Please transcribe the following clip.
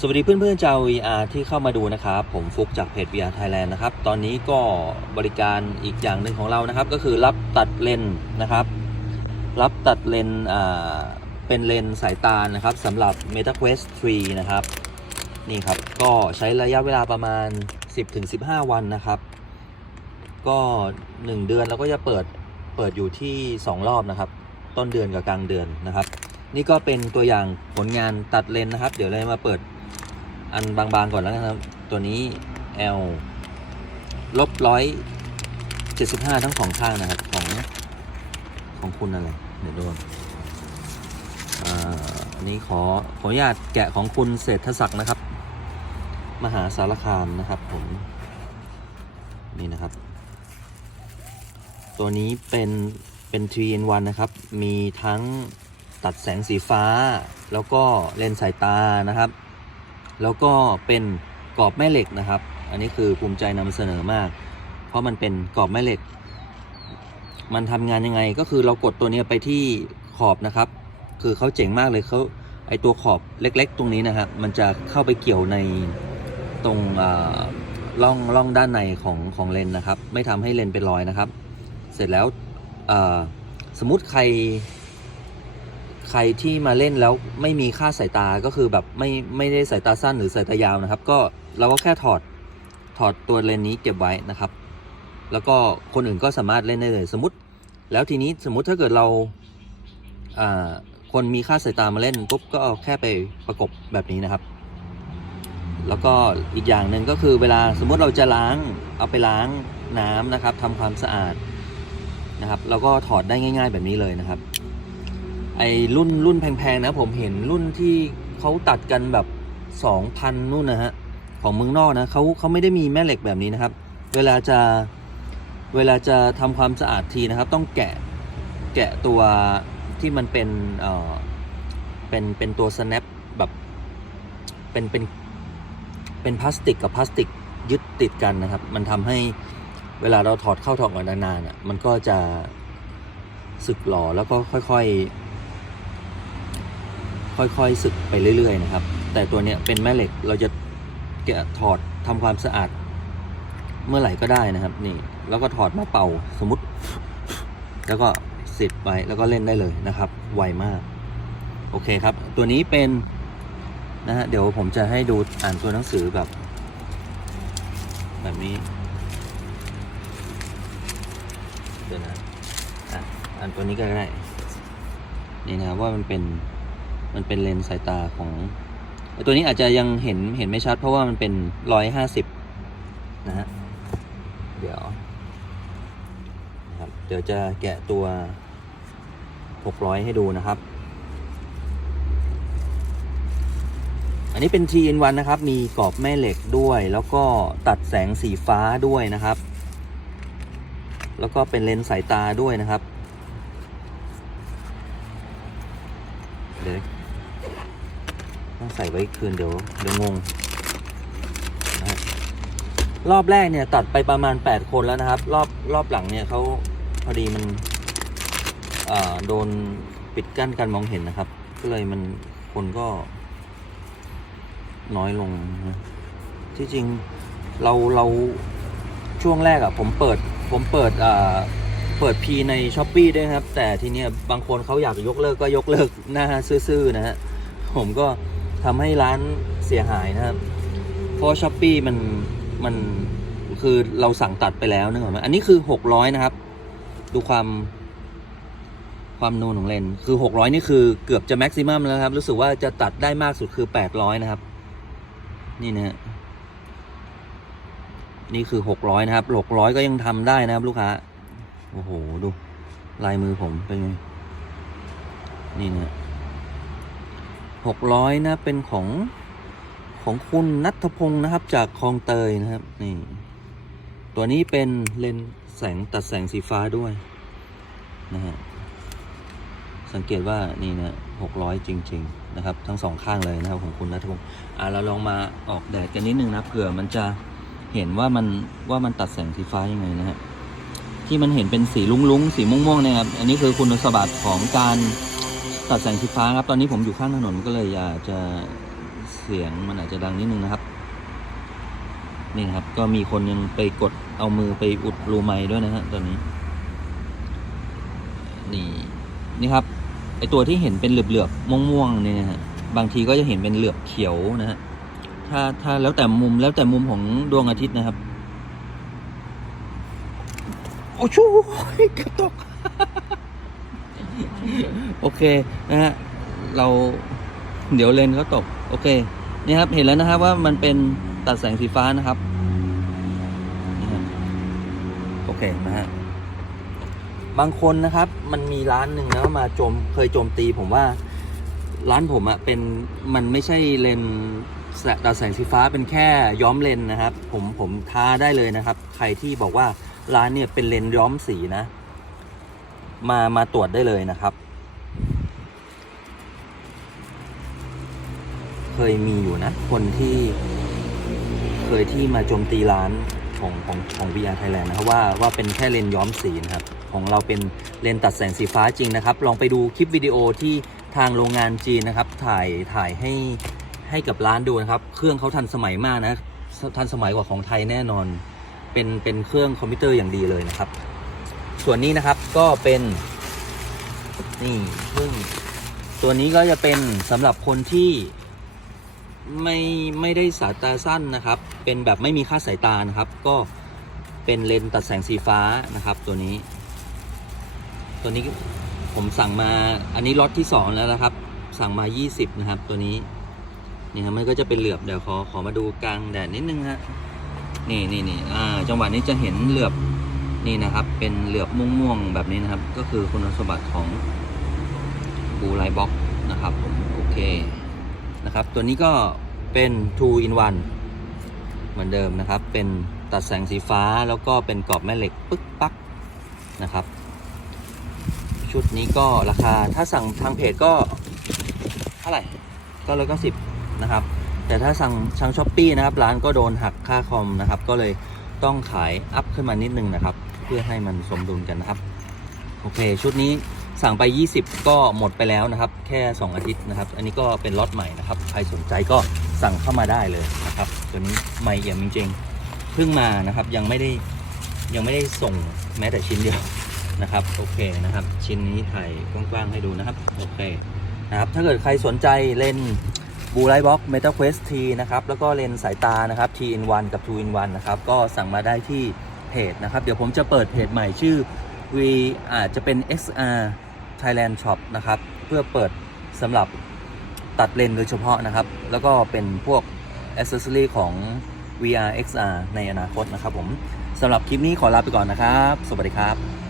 สวัสดีเพื่อนๆชาว VR ที่เข้ามาดูนะครับ ผมฟุกจากเพจ VR Thailand นะครับ ตอนนี้ก็บริการอีกอย่างหนึ่งของเรานะครับ ก็คือรับตัดเลนนะครับ รับตัดเลนเป็นเลนสายตานะครับสำหรับ Meta Quest 3 นะครับ นี่ครับ ก็ใช้ระยะเวลาประมาณ 10-15 วันนะครับ ก็ 1 เดือนเราก็จะเปิดเปิดอยู่ที่ 2 รอบนะครับ ต้นเดือนกับกลางเดือนนะครับ นี่ก็เป็นตัวอย่างผลงานตัดเลนนะครับ เดี๋ยวเรามาเปิด อันบางๆก่อนแล้วกันครับ ตัวนี้ L ลบร้อยเจ็ดสิบห้าทั้งสองข้างนะครับ ของของคุณอะไร เดี๋ยวดนอ่าอันนี้ขอขออนุญาตแกะของคุณเศรษฐศักดิ์นะครับ มหาสารคามนะครับผม นี่นะครับ ตัวนี้เป็นเป็น 3 in 1นะครับ มีทั้งตัดแสงสีฟ้า แล้วก็เลนส์สายตานะครับ แล้วก็เป็นกรอบแม่เหล็กนะครับ อันนี้คือภูมิใจนำเสนอมาก เพราะมันเป็นกรอบแม่เหล็ก มันทำงานยังไงก็คือเรากดตัวนี้ไปที่ขอบนะครับ คือเขาเจ๋งมากเลยเขาไอตัวขอบเล็ก ๆ ตรงนี้นะครับ มันจะเข้าไปเกี่ยวในตรงอ่าร่องร่องด้านในของของเลนนะครับ ไม่ทำให้เลนเป็นรอยนะครับ เสร็จแล้วสมมุติใคร ใครที่มาเล่นแล้วไม่มีค่าสายตาก็คือแบบไม่ไม่ได้สายตาสั้นหรือสายตายาวนะครับ ก็เราก็แค่ถอดถอดตัวเลนส์นี้เก็บไว้นะครับ แล้วก็คนอื่นก็สามารถเล่นได้เลย สมมติ แล้วทีนี้สมมุติถ้าเกิดเราคนมีค่าสายตามาเล่นปุ๊บก็เอาแค่ไปประกบแบบนี้นะครับ แล้วก็อีกอย่างหนึ่งก็คือเวลาสมมุติเราจะล้างเอาไปล้างน้ำนะครับทำความสะอาดนะครับ แล้วก็ถอดได้ง่าย ๆ แบบนี้เลยนะครับ ไอรุ่นรุ่นแพงๆนะผมเห็นรุ่นที่เขาตัดกันแบบสองพันนู่นนะฮะ ของเมืองนอกนะเขาเขาไม่ได้มีแม่เหล็กแบบนี้นะครับ เวลาจะเวลาจะทำความสะอาดทีนะครับ ต้องแกะแกะตัวที่มันเป็นเอ่อเป็นเป็นตัว snap แบบเป็นเป็นเป็นพลาสติกกับพลาสติกยึดติดกันนะครับ มันทำให้เวลาเราถอดเข้าถอดออกนานๆอะมันก็จะสึกหล่อแล้วก็ค่อยๆ ค่อยๆสึกไปเรื่อยๆนะครับ แต่ตัวเนี้ยเป็นแม่เหล็กเราจะแกะถอดทำความสะอาด เมื่อไหร่ก็ได้นะครับ นี่ แล้วก็ถอดมาเป่าสมมติ แล้วก็สิดไปแล้วก็เล่นได้เลยนะครับ ไวมาก โอเคครับ ตัวนี้เป็นนะฮะเดี๋ยวผมจะให้ดูอ่านตัวหนังสือแบบ แบบนี้เดี๋ยวนะอะอ่านตัวนี้ก็ได้นี่นะครับว่ามันเป็น มันเป็นเลนส์สายตาของตัวนี้อาจจะยังเห็นเห็นไม่ชัด เพราะว่ามันเป็นร้อยห้าสิบนะฮะเดี๋ยวนะครับเดี๋ยวจะแกะตัว600ให้ดูนะครับ อันนี้เป็น T in 1นะครับ มีกรอบแม่เหล็กด้วย แล้วก็ตัดแสงสีฟ้าด้วยนะครับ แล้วก็เป็นเลนส์สายตาด้วยนะครับ เดี๋ยว ต้องใส่ไว้คืนเดี๋ยวเดี๋ยวงงนะรอบแรกเนี่ยตัดไปประมาณ 8 คนแล้วนะครับ รอบรอบหลังเนี่ยเขาพอดีมันโดนปิดกั้นการมองเห็นนะครับ ก็เลยมันคนก็ น้อยลงนะที่จริงเราเราช่วงแรกอะ่ะผมเปิดผมเปิดอ่าเปิดพีในช้อปปีด้วยครับ แต่ทีเนี้ยบางคนเขาอยากยกเลิกก็ยกเลิกหน้าซื่อๆนะฮะผมก็ ทำให้ร้านเสียหายนะครับ เพราะช้อปปีมันมันคือเราสั่งตัดไปแล้วนึกออกไหมอันนี้คือหกร้อยนะครับ ดูความความนูนของเลนส์คือหกร้อยนี่คือเกือบจะแม็กซิมัมแล้วครับ รู้สึกว่าจะตัดได้มากสุดคือแปดร้อยนะครับ นี่นะฮะนี่คือหกร้อยนะครับหกร้อยก็ยังทำได้นะครับ ลูกค้า โอ้โห ดู ลายมือผมเป็นไง นี่นะ หกร้อยนะ เป็นของของคุณนัทพงศ์นะครับ จากคลองเตยนะครับ นี่ ตัวนี้เป็นเลนส์แสงตัดแสงสีฟ้าด้วยนะฮะ สังเกตว่านี่นะหกร้อยจริง ๆ นะครับ ทั้งสองข้างเลยนะครับของคุณนัทพงศ์อ่าเราลองมาออกแดดกันนิดนึงนะเผื่อมันจะเห็นว่ามันว่ามันตัดแสงสีฟ้ายังไงนะฮะที่มันเห็นเป็นสีลุ้งๆ สีม่วงๆนี่ยครับ อันนี้คือคุณสมบัติของการ ตัดแสงสีฟ้าครับ ตอนนี้ผมอยู่ข้างถนนก็เลยอยากจะเสียงมันอาจจะดังนิดนึงนะครับ นี่นครับ ก็มีคนยังไปกดเอามือไปอุดรูไม้ด้วยนะฮะตอนนี้ นี่นี่ครับไอตัวที่เห็นเป็นเหลือบๆม่วงๆเนี่ยนะฮะบางทีก็จะเห็นเป็นเหลือบเขียวนะฮะถ้าถ้าแล้วแต่มุมแล้วแต่มุมของดวงอาทิตย์นะครับ โอ้ชูเกือบตก โอเคนะฮะเราเดี๋ยวเลนเขาตก โอเคนี่ครับ เห็นแล้วนะครับว่ามันเป็นตัดแสงสีฟ้านะครับ โอเคนะฮะบางคนนะครับ มันมีร้านหนึ่งนะมาโจมเคยโจมตีผมว่า ร้านผมอะเป็นมันไม่ใช่เลนตัดแสงสีฟ้าเป็นแค่ย้อมเลนนะครับ ผมผมท้าได้เลยนะครับ ใครที่บอกว่าร้านเนี่ยเป็นเลนย้อมสีนะ มามาตรวจได้เลยนะครับ เคยมีอยู่นะ คนที่เคยที่มาโจมตีร้านของของของ VR Thailand นะครับว่าว่าเป็นแค่เลนย้อมสีนะครับ ของเราเป็นเลนตัดแสงสีฟ้าจริงนะครับ ลองไปดูคลิปวิดีโอที่ทางโรงงานจีนนะครับ ถ่ายถ่ายให้ให้กับร้านดูนะครับ เครื่องเขาทันสมัยมากนะ ทันสมัยกว่าของไทยแน่นอน เป็นเป็นเครื่องคอมพิวเตอร์อย่างดีเลยนะครับ ส่วนนี้นะครับก็เป็นนี่ซึ่งตัวนี้ก็จะเป็นสำหรับคนที่ไม่ไม่ได้สายตาสั้นนะครับ เป็นแบบไม่มีค่าสายตานะครับ ก็เป็นเลนส์ตัดแสงสีฟ้านะครับ ตัวนี้ ตัวนี้ผมสั่งมาอันนี้ล็อตที่สองแล้วนะครับ สั่งมา 20 นะครับ ตัวนี้นี่ครับมันก็จะเป็นเหลือบเดี๋ยวขอขอมาดูกลางแดดนิดนึงฮะนี่นี่นี่อ่าจังหวะนี้จะเห็นเหลือบ นี่นะครับ เป็นเหลือบม่วงๆแบบนี้นะครับ ก็คือคุณสมบัติของบูไลบ็อกนะครับผมโอเคนะครับ ตัวนี้ก็เป็น 2 in 1 เหมือนเดิมนะครับ เป็นตัดแสงสีฟ้าแล้วก็เป็นกรอบแม่เหล็กปึ๊กปักนะครับ ชุดนี้ก็ราคาถ้าสั่งทางเพจก็เท่าไหร่ก็เลยก็สิบนะครับ แต่ถ้าสั่งทางช้อปปีนะครับ ร้านก็โดนหักค่าคอมนะครับ ก็เลยต้องขายอัพขึ้นมานิดนึงนะครับ เพื่อให้มันสมดุลกันนะครับโอเคชุดนี้สั่งไป 20 ก็หมดไปแล้วนะครับ แค่ 2 อาทิตย์นะครับ อันนี้ก็เป็นล็อตใหม่นะครับ ใครสนใจก็สั่งเข้ามาได้เลยนะครับตัวนี้ใหม่เอี่ยมจริงๆเพิ่งมานะครับยังไม่ได้ยังไม่ได้ส่งแม้แต่ชิ้นเดียวนะครับโอเคนะครับ ชิ้นนี้ถ่ายกว้างๆให้ดูนะครับโอเคนะครับถ้าเกิดใครสนใจเล่นบูไลบ็อกเมตาเควสทีนะครับแล้วก็เลนส์สายตานะครับ T in 1กับ2 in 1นะครับก็สั่งมาได้ที่ เพจนะครับ เดี๋ยวผมจะเปิดเพจใหม่ชื่อ V อาจจะเป็น XR Thailand Shop นะครับ เพื่อเปิดสำหรับตัดเลนส์โดยเฉพาะนะครับ แล้วก็เป็นพวกอ c c e s s o r y ของ VR XR ในอนาคตนะครับผมสำหรับคลิปนี้ขอลาไปก่อนนะครับ สวัสดีครับ